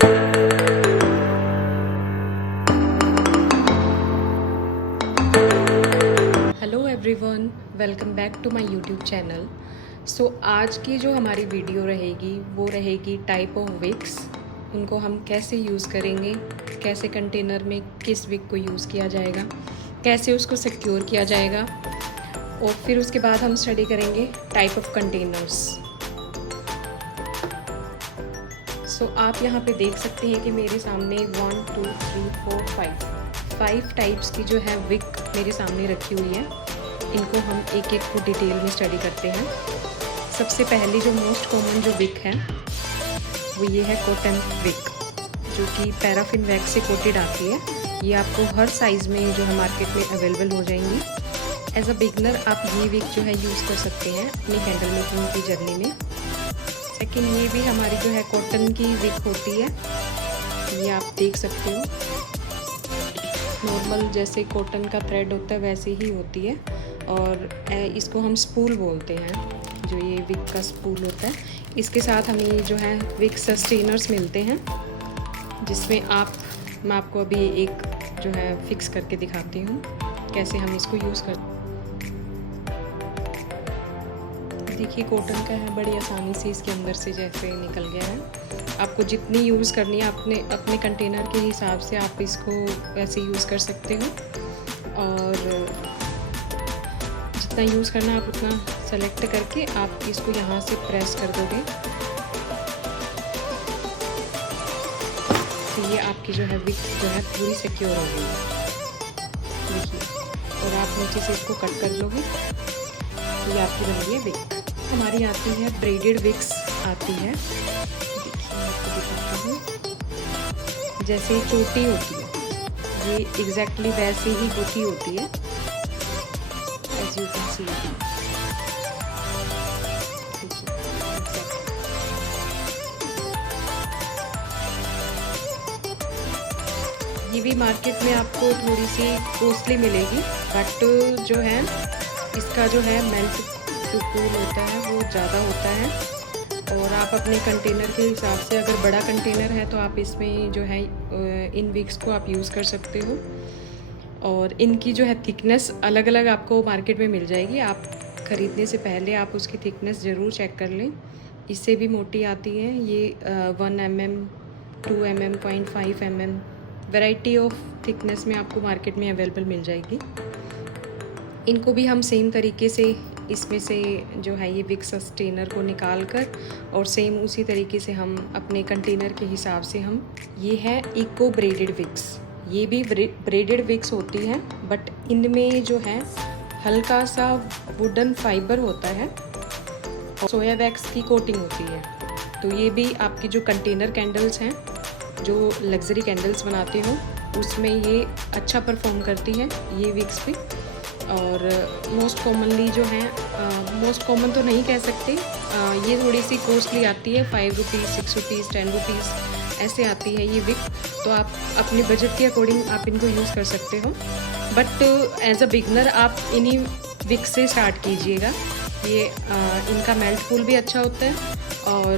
Hello everyone, welcome back to my YouTube channel. So आज की जो हमारी वीडियो रहेगी वो रहेगी टाइप ऑफ विक्स। उनको हम कैसे यूज़ करेंगे, कैसे कंटेनर में किस विक को यूज़ किया जाएगा, कैसे उसको सिक्योर किया जाएगा, और फिर उसके बाद हम स्टडी करेंगे टाइप ऑफ कंटेनर्स। सो आप यहाँ पे देख सकते हैं कि मेरे सामने 1 2 3 4 5 टाइप्स की जो है विक मेरे सामने रखी हुई है। इनको हम एक एक को डिटेल में स्टडी करते हैं। सबसे पहली जो मोस्ट कॉमन जो विक है वो ये है कॉटन विक, जो कि पैराफिन वैक्स से कोटेड आती है। ये आपको हर साइज़ में जो है मार्केट में अवेलेबल हो जाएंगी। एज अ बिगनर आप ये विक जो है यूज़ कर सकते हैं अपनी कैंडल मेकिंग की जर्नी में। सेकेंड, ये भी हमारी जो है कॉटन की विक होती है। ये आप देख सकते हो, नॉर्मल जैसे कॉटन का थ्रेड होता है वैसे ही होती है, और इसको हम स्पूल बोलते हैं। जो ये विक का स्पूल होता है, इसके साथ हमें जो है विक सस्टेनर्स मिलते हैं, जिसमें मैं आपको अभी एक जो है फिक्स करके दिखाती हूँ कैसे हम इसको यूज़ करते हैं। देखिए कॉटन का है, बड़ी आसानी से इसके अंदर से जैसे निकल गया है। आपको जितनी यूज़ करनी है अपने कंटेनर के हिसाब से आप इसको वैसे यूज़ कर सकते हो, और जितना यूज़ करना है आप उतना सेलेक्ट करके आप इसको यहाँ से प्रेस कर दोगे तो ये आपकी जो है विक जो है पूरी सिक्योर हो गई है। देखिए, और आप नीचे से इसको कट कर लोगे तो ये आपकी बन गई है विक। हमारी आती है ब्रेडेड विक्स आती है। देखिए आपको दिखाती हूँ, जैसे ही चोटी होती है ये एग्जैक्टली वैसे ही होती है, एज यू कैन सी। ये भी मार्केट में आपको थोड़ी सी कॉस्टली मिलेगी, बट जो है इसका जो है मेल्ट जो कूल होता है वो ज़्यादा होता है। और आप अपने कंटेनर के हिसाब से, अगर बड़ा कंटेनर है तो आप इसमें जो है इन विक्स को आप यूज़ कर सकते हो। और इनकी जो है थिकनेस अलग अलग आपको मार्केट में मिल जाएगी। आप ख़रीदने से पहले आप उसकी थिकनेस ज़रूर चेक कर लें। इससे भी मोटी आती है ये 1 mm, 2 mm, 0.5 mm, variety of thickness में आपको मार्केट में अवेलेबल मिल जाएगी। इनको भी हम सेम तरीके से इसमें से जो है ये विक सस्टेनर को निकाल कर, और सेम उसी तरीके से हम अपने कंटेनर के हिसाब से हम, ये है इको ब्रेडेड विक्स। ये भी ब्रेडेड विक्स होती हैं, बट इनमें जो है हल्का सा वुडन फाइबर होता है और सोया वैक्स की कोटिंग होती है। तो ये भी आपकी जो कंटेनर कैंडल्स हैं, जो लग्जरी कैंडल्स बनाते हो, उसमें ये अच्छा परफॉर्म करती है ये विक्स भी। और मोस्ट कॉमनली जो है, मोस्ट कॉमन तो नहीं कह सकते, ये थोड़ी सी कॉस्टली आती है, 5 रुपीज़, 6 रुपीज़, 10 रुपीज़ ऐसे आती है ये विक। तो आप अपने बजट के अकॉर्डिंग आप इनको यूज़ कर सकते हो, बट एज अ बिगनर आप इन्हीं विक से स्टार्ट कीजिएगा। ये इनका मेल्ट कूल भी अच्छा होता है, और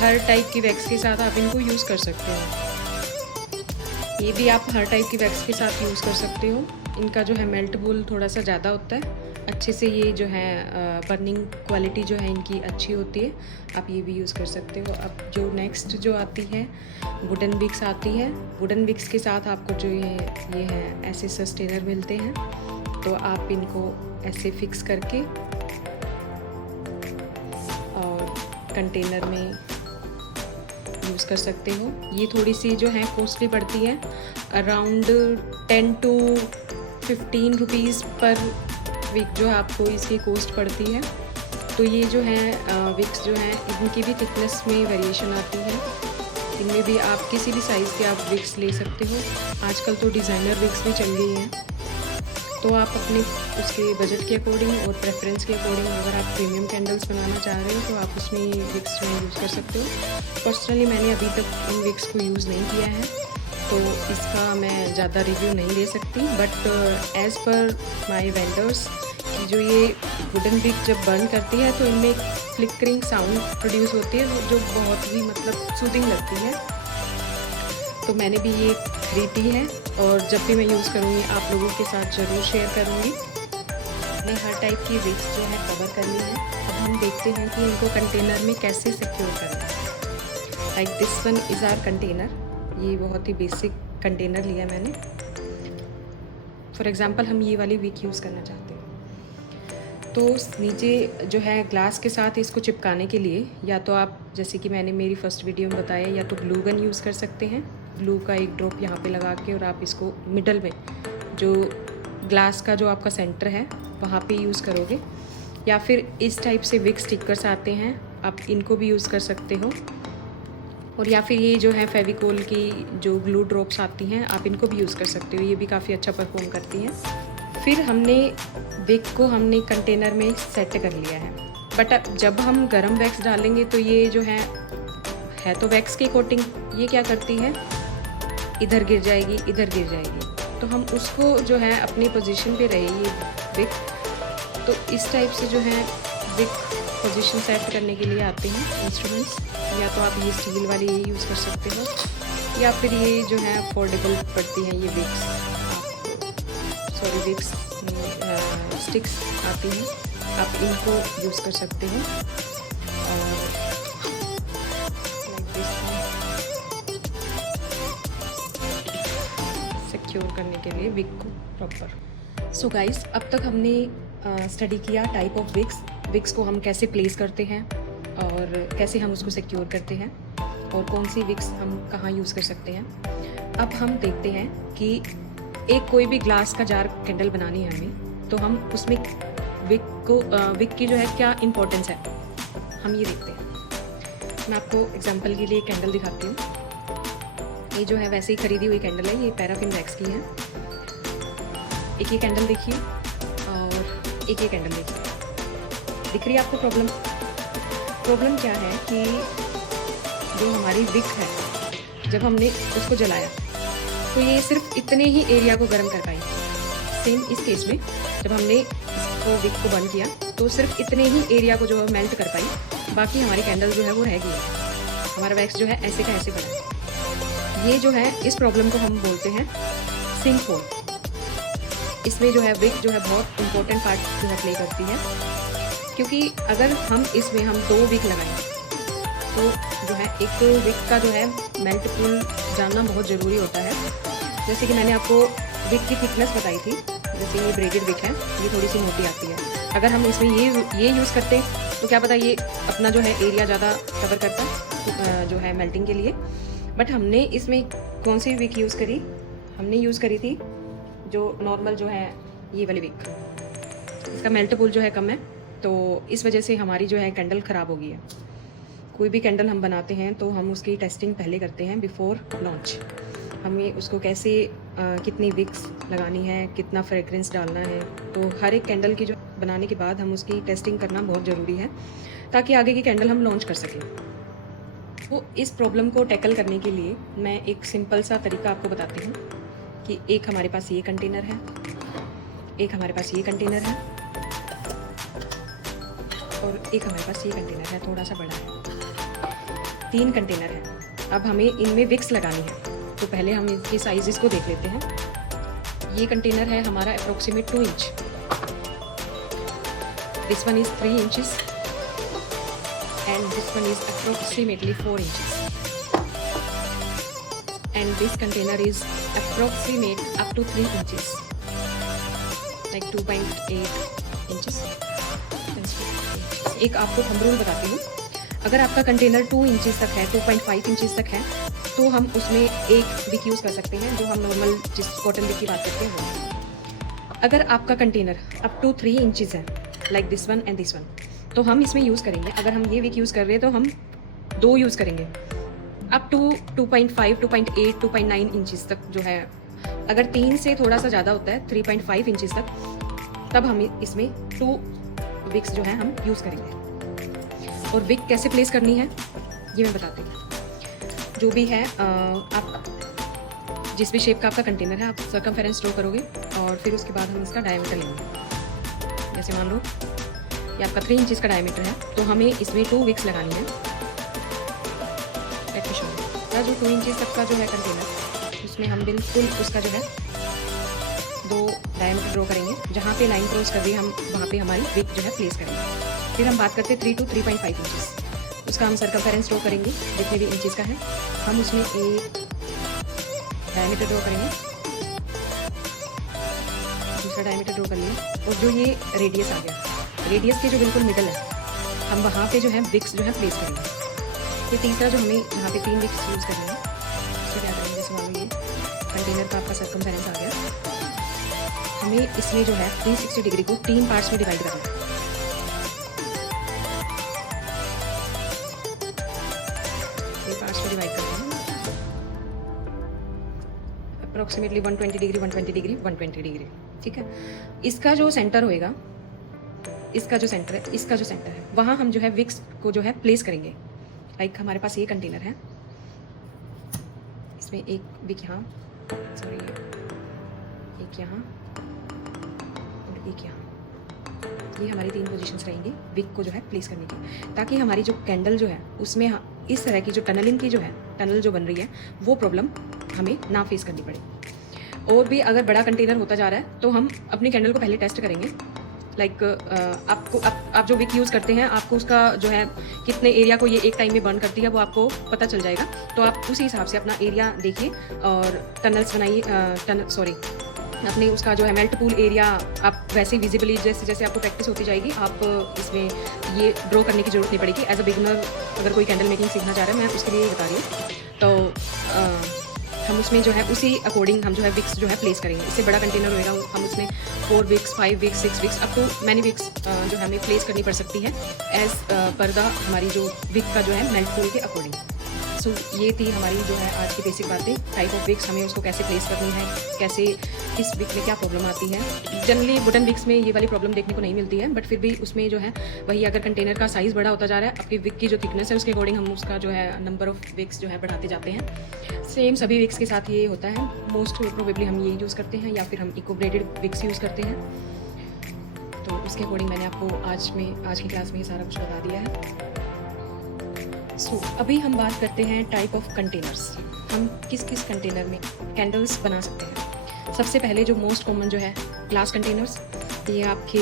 हर टाइप की वैक्स के साथ आप इनको यूज़ कर सकते हो। ये भी आप हर टाइप की वैक्स के साथ यूज़ कर सकते हो। इनका जो है मेल्ट कूल थोड़ा सा ज़्यादा होता है, अच्छे से ये जो है बर्निंग क्वालिटी जो है इनकी अच्छी होती है। आप ये भी यूज़ कर सकते हो। अब जो नेक्स्ट जो आती है वुडन विक्स आती है। वुडन विक्स के साथ आपको जो ये है ऐसे सस्टेनर मिलते हैं, तो आप इनको ऐसे फिक्स करके और कंटेनर में यूज़ कर सकते हो। ये थोड़ी सी जो है कॉस्टली पड़ती है, अराउंड 10 to 15 रुपीज़ पर विक जो है आपको इसकी कॉस्ट पड़ती है। तो ये जो है विक्स जो हैं इनकी भी थिकनेस में वेरिएशन आती है। इनमें भी आप किसी भी साइज़ के आप विक्स ले सकते हो। आजकल तो डिज़ाइनर विक्स भी चल गई हैं, तो आप अपने उसके बजट के अकॉर्डिंग और प्रेफरेंस के अकॉर्डिंग अगर आप प्रीमियम कैंडल्स बनाना चाह रहे हो तो आप उसमें विक्स जो यूज़ कर सकते हो। पर्सनली मैंने अभी तक इन विक्स को यूज़ नहीं किया है, तो इसका मैं ज़्यादा रिव्यू नहीं दे सकती, but as per my vendors कि जो ये वुडन विक जब बर्न करती है तो इनमें एक फ्लिकरिंग साउंड प्रोड्यूस होती है जो बहुत ही मतलब सूदिंग लगती है। तो मैंने भी ये खरीदी है और जब भी मैं यूज़ करूँगी आप लोगों के साथ ज़रूर शेयर करूँगी। मैं हर टाइप की विक्स जो है कवर करनी है। अब हम देखते हैं कि इनको कंटेनर में कैसे सिक्योर करना है। Like this one is our container. ये बहुत ही बेसिक कंटेनर लिया मैंने। फॉर एग्ज़ाम्पल हम ये वाली विक यूज़ करना चाहते हैं, तो नीचे जो है ग्लास के साथ इसको चिपकाने के लिए या तो आप, जैसे कि मैंने मेरी फर्स्ट वीडियो में बताया, या तो ग्लू गन यूज़ कर सकते हैं। ग्लू का एक ड्रॉप यहाँ पे लगा के और आप इसको मिडल में जो ग्लास का जो आपका सेंटर है वहाँ पे यूज़ करोगे, या फिर इस टाइप से विक स्टिकर्स आते हैं, आप इनको भी यूज़ कर सकते हो। और या फिर ये जो है फेविकोल की जो ग्लू ड्रॉप्स आती हैं, आप इनको भी यूज़ कर सकते हो। ये भी काफ़ी अच्छा परफॉर्म करती हैं। फिर हमने विक को हमने कंटेनर में सेट कर लिया है, बट अब जब हम गरम वैक्स डालेंगे तो ये जो है तो वैक्स की कोटिंग, ये क्या करती है, इधर गिर जाएगी, इधर गिर जाएगी। तो हम उसको जो है अपनी पोजीशन पे रहे ये विक, तो इस टाइप से जो है विक पोजीशन सेट करने के लिए आते हैं इंस्ट्रूमेंट्स। या तो आप ये स्टील वाली ये यूज़ कर सकते हो, या फिर ये जो है अफोर्डेबल पड़ती हैं ये विक्स, विक्स स्टिक्स आती हैं, आप इनको यूज़ कर सकते हो। और सिक्योर करने के लिए विक को प्रॉपर। सो गाइस, अब तक हमने स्टडी किया टाइप ऑफ विक्स को हम कैसे प्लेस करते हैं और कैसे हम उसको सिक्योर करते हैं, और कौन सी विक्स हम कहाँ यूज़ कर सकते हैं। अब हम देखते हैं कि एक कोई भी ग्लास का जार कैंडल बनानी है हमें, तो हम उसमें विक की जो है क्या इम्पोर्टेंस है, हम ये देखते हैं। मैं आपको एग्जांपल के लिए कैंडल दिखाती हूँ। ये जो है वैसे ही खरीदी हुई कैंडल है, ये पैराफिन वैक्स की है। एक ये कैंडल देखिए और एक ये कैंडल देखिए, दिख रही है आपको प्रॉब्लम क्या है कि जो हमारी विक है, जब हमने उसको जलाया तो ये सिर्फ इतने ही एरिया को गर्म कर पाई। सेम इस केस में जब हमने इसको विक को बंद किया तो सिर्फ इतने ही एरिया को जो है मेल्ट कर पाई, बाकी हमारी कैंडल जो है वो रह गई। हमारा वैक्स जो है ऐसे का ऐसे बना। ये जो है इस प्रॉब्लम को हम बोलते हैं सिंक होल। इसमें जो है विक जो है बहुत इंपॉर्टेंट पार्ट जो है प्ले करती है, क्योंकि अगर हम इसमें 2 विक लगाएं तो जो है एक विक का जो है मेल्ट पूल जानना बहुत ज़रूरी होता है। जैसे कि मैंने आपको विक की थिकनेस बताई थी, जैसे ये ब्रेडेड विक है, ये थोड़ी सी मोटी आती है। अगर हम इसमें ये यूज़ करते हैं तो क्या पता ये अपना जो है एरिया ज़्यादा कवर करता जो है मेल्टिंग के लिए। बट हमने इसमें कौन सी विक यूज़ करी, हमने यूज़ करी थी जो नॉर्मल जो है ये वाली विक। इसका मेल्ट पूल जो है कम है, तो इस वजह से हमारी जो है कैंडल ख़राब हो गई है। कोई भी कैंडल हम बनाते हैं तो हम उसकी टेस्टिंग पहले करते हैं बिफोर लॉन्च। हमें उसको कैसे कितनी विक्स लगानी है, कितना फ्रेगरेंस डालना है, तो हर एक कैंडल की जो बनाने के बाद हम उसकी टेस्टिंग करना बहुत ज़रूरी है, ताकि आगे की कैंडल हम लॉन्च कर सकें। तो इस प्रॉब्लम को टैकल करने के लिए मैं एक सिंपल सा तरीका आपको बताती हूँ कि एक हमारे पास ये कंटेनर है, एक हमारे पास ये कंटेनर है, और एक हमारे पास ये कंटेनर है, थोड़ा सा बड़ा है। 3 कंटेनर है। अब हमें इनमें विक्स लगानी है, तो पहले हम इसके साइजेस को देख लेते हैं। ये कंटेनर है हमारा approximate 2 inch, this one is 3 inches and this one is approximately 4 inches, and this container is approximate up to 3 inches, like 2.8 inches. एक आपको थंब रूल बताती हूँ, अगर आपका कंटेनर 2 इंचेस तक है, 2.5 इंचेस तक है, तो हम उसमें एक विक यूज़ कर सकते हैं, जो हम नॉर्मल जिस कॉटन विक की बात करते हैं वो। अगर आपका कंटेनर अप टू 3 इंचेस है, like this one and this one, तो हम इसमें यूज़ करेंगे, अगर हम ये विक यूज़ कर रहे हैं तो हम 2 यूज़ करेंगे अप टू 2.5, 2.8, 2.9 इंचेस तक जो है। अगर 3 से थोड़ा सा ज़्यादा होता है, 3.5 इंचेस तक, तब हम इसमें 2 विक्स जो है हम यूज़ करेंगे। और विक कैसे प्लेस करनी है ये मैं बताती हूँ। जो भी है आप जिस भी शेप का आपका कंटेनर है, आप सर्कमफेरेंस ड्रॉ करोगे और फिर उसके बाद हम इसका डायमीटर लेंगे। जैसे मान लो ये आपका 3 इंचेस का डायमीटर है, तो हमें इसमें 2 विक्स लगानी है। हमारा जो 2 इंचेस तक का जो है कंटेनर, उसमें हम बिल्कुल उसका जो है 2 डायमीटर ड्रॉ करेंगे। जहाँ पे लाइन क्रॉस कर रही है हम वहाँ पे हमारी विक जो है प्लेस करेंगे। फिर हम बात करते हैं 3 to 3.5 इंचेस, उसका हम सर्कमफेरेंस ड्रॉ करेंगे जितने भी इंचेस का है। हम उसमें एक डायमीटर ड्रॉ करेंगे, दूसरा डायमीटर ड्रॉ कर लिया, और जो ये रेडियस आ गया, रेडियस के जो बिल्कुल मिडल है, हम वहाँ पे जो है विक्स जो है प्लेस करेंगे। फिर तीसरा जो हमें जहाँ पे 3 विक्स यूज़ करनी है, उसको क्या करेंगे, जैसे मान लो ये कंटेनर का आपका सर्कमफेरेंस आ गया, हमें इसमें जो है 360 डिग्री को 3 पार्ट्स में डिवाइड करना है। पार्ट्स में डिवाइड करना है अप्रोक्सीमेटली 120 डिग्री 120 डिग्री 120 डिग्री, ठीक है। इसका जो सेंटर होएगा, इसका जो सेंटर है, इसका जो सेंटर है, वहाँ हम जो है विक्स को जो है प्लेस करेंगे। लाइक हमारे पास ये कंटेनर है, इसमें एक विक यहाँ, सॉरी एक यहाँ और एक यहाँ, ये हमारी 3 पोजीशंस रहेंगी विक को जो है प्लेस करने की, ताकि हमारी जो कैंडल जो है उसमें इस तरह की जो टनलिंग की जो है, टनल जो बन रही है, वो प्रॉब्लम हमें ना फेस करनी पड़े। और भी अगर बड़ा कंटेनर होता जा रहा है तो हम अपनी कैंडल को पहले टेस्ट करेंगे। लाइक आप जो विक यूज़ करते हैं, आपको उसका जो है कितने एरिया को ये एक टाइम में बर्न करती है वो आपको पता चल जाएगा। तो आप उसी हिसाब से अपना एरिया देखिए और टनल्स बनाइए, अपने उसका जो है मेल्ट पूल एरिया आप वैसे विजिबली जैसे जैसे आपको प्रैक्टिस होती जाएगी, आप इसमें ये ड्रॉ करने की ज़रूरत नहीं पड़ेगी। एज अ बिगिनर अगर कोई कैंडल मेकिंग सीखना चाह रहा है, मैं उसके लिए बता रही हूँ, तो हम उसमें जो है उसी अकॉर्डिंग हम जो है विक्स जो है प्लेस करेंगे। इससे बड़ा कंटेनर होएगा, हम उसमें 4 wicks 5 wicks 6 wicks up to many wicks जो हमें प्लेस करनी पड़ सकती है एज पर द हमारी जो विक का जो है मेल्ट पूल के अकॉर्डिंग। सो ये थी हमारी जो है आज की बेसिक बातें, टाइप ऑफ विक्स, हमें उसको कैसे प्लेस करनी है, कैसे किस विक में क्या प्रॉब्लम आती है। जनरली वुडन विक्स में ये वाली प्रॉब्लम देखने को नहीं मिलती है, बट फिर भी उसमें जो है वही अगर कंटेनर का साइज़ बड़ा होता जा रहा है, आपकी विक की जो थिकनेस है उसके अकॉर्डिंग हम उसका जो है नंबर ऑफ विक्स जो है बढ़ाते जाते हैं। सेम सभी विक्स के साथ ये होता है, मोस्ट प्रोबेबली हम ये यूज़ करते हैं या फिर हम इको ब्लेडेड विक्स यूज़ करते हैं। तो उसके अकॉर्डिंग मैंने आपको आज की क्लास में ये सारा कुछ बता दिया है। अभी हम बात करते हैं टाइप ऑफ कंटेनर्स, हम किस किस कंटेनर में कैंडल्स बना सकते हैं। सबसे पहले जो मोस्ट कॉमन जो है ग्लास कंटेनर्स, ये आपके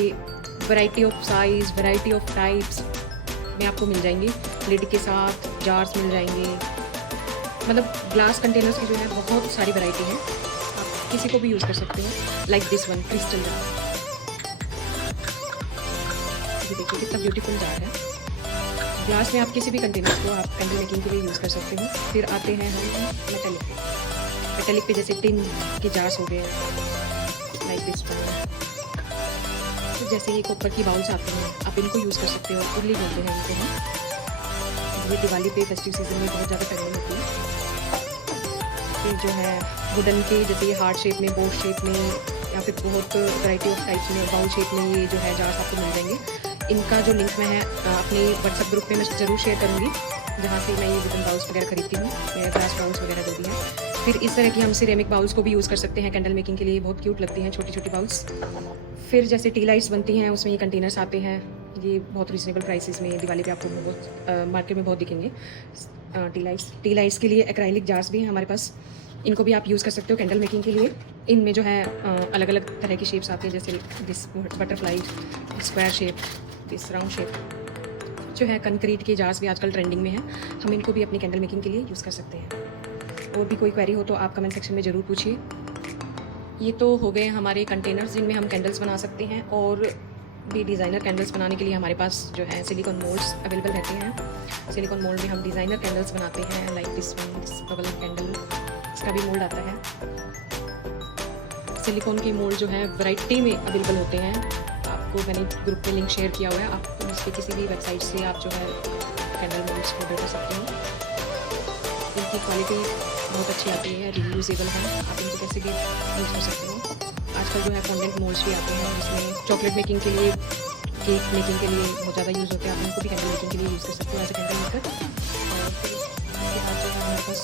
variety of size, variety of types में आपको मिल जाएंगे, लिड के साथ जार्स मिल जाएंगे। मतलब ग्लास कंटेनर्स की जो है बहुत सारी वैरायटी है, आप किसी को भी यूज़ कर सकते हो। Like this one crystal jar, ये देखिए कितना ब्यूटीफुल जार है। ग्लास में आप किसी भी कंटेनर को आप कैंडल मेकिंग के लिए यूज़ कर सकते हो। फिर आते हैं हम मेटेलिक पे जैसे टिन के जार्स हो गए, लाइक दिस वन। तो जैसे ये कॉपर की बाउल्स आते हैं, आप इनको यूज़ कर सकते हो, उर्ली बोलते हैं इनको हम। ये दिवाली पे फेस्टिव सीजन में बहुत ज़्यादा ट्रेंडिंग होती है। फिर जो है वुडन के जैसे ये हार्ट शेप में, बोट शेप में, या फिर बहुत वैरायटी ऑफ टाइप्स में बाउल शेप में ये जो है जार्स आपको मिल जाएंगे। इनका जो लिंक मैं अपने व्हाट्सएप ग्रुप पे मैं ज़रूर शेयर करूँगी, जहाँ से मैं ये वुडन बाउल्स वगैरह खरीदती हूँ, मेरा ग्लास बाउल्स वगैरह जो भी है। फिर इस तरह की हम सिरेमिक बाउल्स को भी यूज़ कर सकते हैं कैंडल मेकिंग के लिए, बहुत क्यूट लगती हैं छोटी छोटी बाउल्स। फिर जैसे टी लाइट्स बनती हैं, उसमें ये कंटेनर्स आते हैं, ये बहुत रिजनेबल प्राइसेस में दिवाली पे आपको बहुत मार्केट में बहुत दिखेंगे। टी लाइट्स के लिए एक्राइलिक जार्स भी हैं हमारे पास, इनको भी आप यूज़ कर सकते हो कैंडल मेकिंग के लिए। इनमें जो है अलग अलग तरह की शेप्स आती हैं, जैसे this butterfly, square shape, this round shape. जो है कंक्रीट के जार्स भी आजकल ट्रेंडिंग में हैं, हम इनको भी अपनी कैंडल मेकिंग के लिए यूज़ कर सकते हैं। और भी कोई क्वेरी हो तो आप कमेंट सेक्शन में ज़रूर पूछिए। ये तो हो गए हमारे कंटेनर्स जिनमें हम कैंडल्स बना सकते हैं। और भी डिज़ाइनर कैंडल्स बनाने के लिए हमारे पास जो है सिलिकॉन मोल्ड्स अवेलेबल रहते हैं। सिलिकॉन मोल्ड में हम डिज़ाइनर कैंडल्स बनाते हैं, like this one, this bubble candle, इसका भी मोल्ड आता है। सिलिकॉन के मोल्ड जो है वैरायटी में अवेलेबल होते हैं, आपको मैंने ग्रुप में लिंक शेयर किया हुआ है, आप उस पर किसी भी वेबसाइट से आप जो है कैंडल मोल्ड्स ऑर्डर कर सकते हो। इनकी क्वालिटी बहुत अच्छी आती है, रियूजेबल है, आप इनको कैसे भी यूज़ कर सकते हो। आजकल जो है फॉन्डेंट मोल्ड्स भी आते हैं, जिसमें चॉकलेट मेकिंग के लिए, केक मेकिंग के लिए बहुत ज़्यादा यूज़ होते हैं, आप इनको भी कैंडल मेकिंग के लिए यूज़ कर सकते हो एज ए कैंडल मेकर। और फिर इसके बाद जो है हमारे पास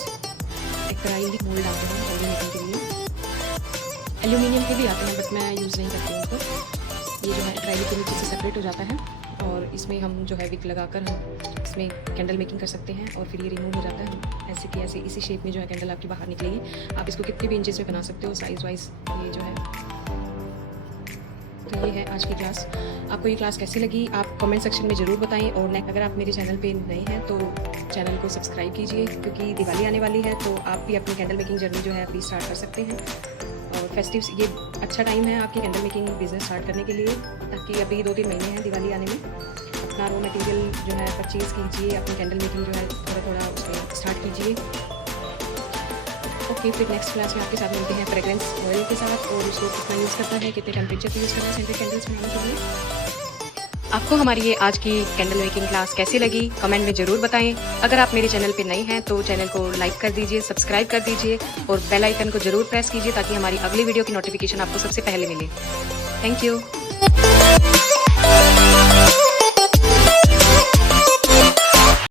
एक्राइलिक मोल्ड आते हैं कैंडल मेकिंग के लिए। एल्यूमिनियम के भी आते हैं, बट मैं यूज़ नहीं करती उनको। ये जो है एक्राइलिक के नीचे से सेपरेट हो जाता है और इसमें हम जो है विक लगाकर हम इसमें कैंडल मेकिंग कर सकते हैं। और फिर ये रिमूव हो जाता है ऐसे कि ऐसे, इसी शेप में जो है कैंडल आपकी बाहर निकलेगी। आप इसको कितने भी इंचेस में बना सकते हो साइज़ वाइज ये जो है। तो ये है आज की क्लास। आपको ये क्लास कैसी लगी आप कमेंट सेक्शन में ज़रूर बताएं। और अगर आप मेरे चैनल पे नए हैं तो चैनल को सब्सक्राइब कीजिए, क्योंकि दिवाली आने वाली है तो आप भी अपनी कैंडल मेकिंग जर्नी जो है अभी स्टार्ट कर सकते हैं। और फेस्टिव्स ये अच्छा टाइम है आपकी कैंडल मेकिंग बिजनेस स्टार्ट करने के लिए, ताकि अभी 2-3 महीने हैं दिवाली आने में। अपना रॉ मटेरियल जो है परचेज़ कीजिए, अपनी कैंडल मेकिंग जो है थोड़ा उसमें स्टार्ट कीजिए। ओके, फिर नेक्स्ट क्लास में आपके साथ मिलते हैं फ्रेग्रेंस ऑयल के साथ, और उसको कितना यूज़ करना है, कितने टेम्परेचर पे यूज़ करना है सेंटेड कैंडल्स बनाने के लिए। आपको हमारी ये आज की कैंडल मेकिंग क्लास कैसी लगी कमेंट में ज़रूर बताएं। अगर आप मेरे चैनल पे नए हैं तो चैनल को लाइक कर दीजिए, सब्सक्राइब कर दीजिए और बेल आइकन को ज़रूर प्रेस कीजिए, ताकि हमारी अगली वीडियो की नोटिफिकेशन आपको सबसे पहले मिले। Thank you.